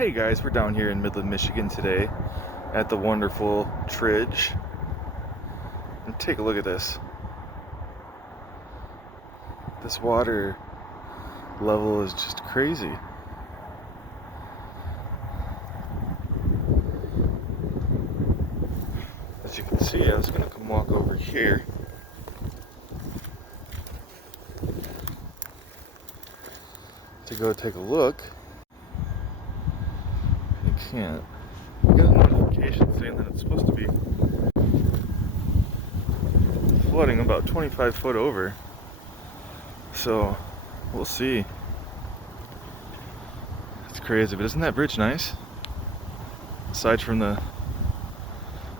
Hey guys, we're down here in Midland, Michigan today at the wonderful Tridge. And take a look at this. This water level is just crazy. As you can see, I was going to come walk over here. To go take a look. I can't. I got a notification saying that it's supposed to be flooding about 25 foot over. So, we'll see. It's crazy, but isn't that bridge nice? Aside from the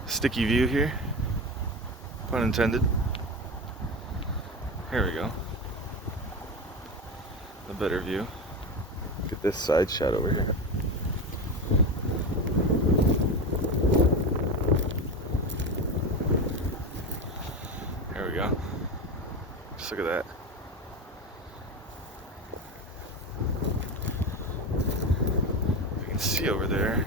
sticky view here. Pun intended. Here we go. A better view. Look at this side shot over here. There we go. Just look at that. You can see over there.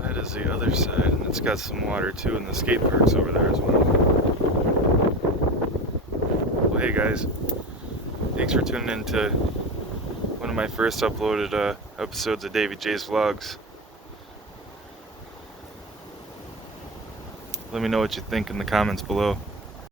That is the other side, and it's got some water too, and the skate park's over there as well. Well, hey guys, thanks for tuning in to one of my first uploaded episodes of Davey J's Vlogs. Let me know what you think in the comments below.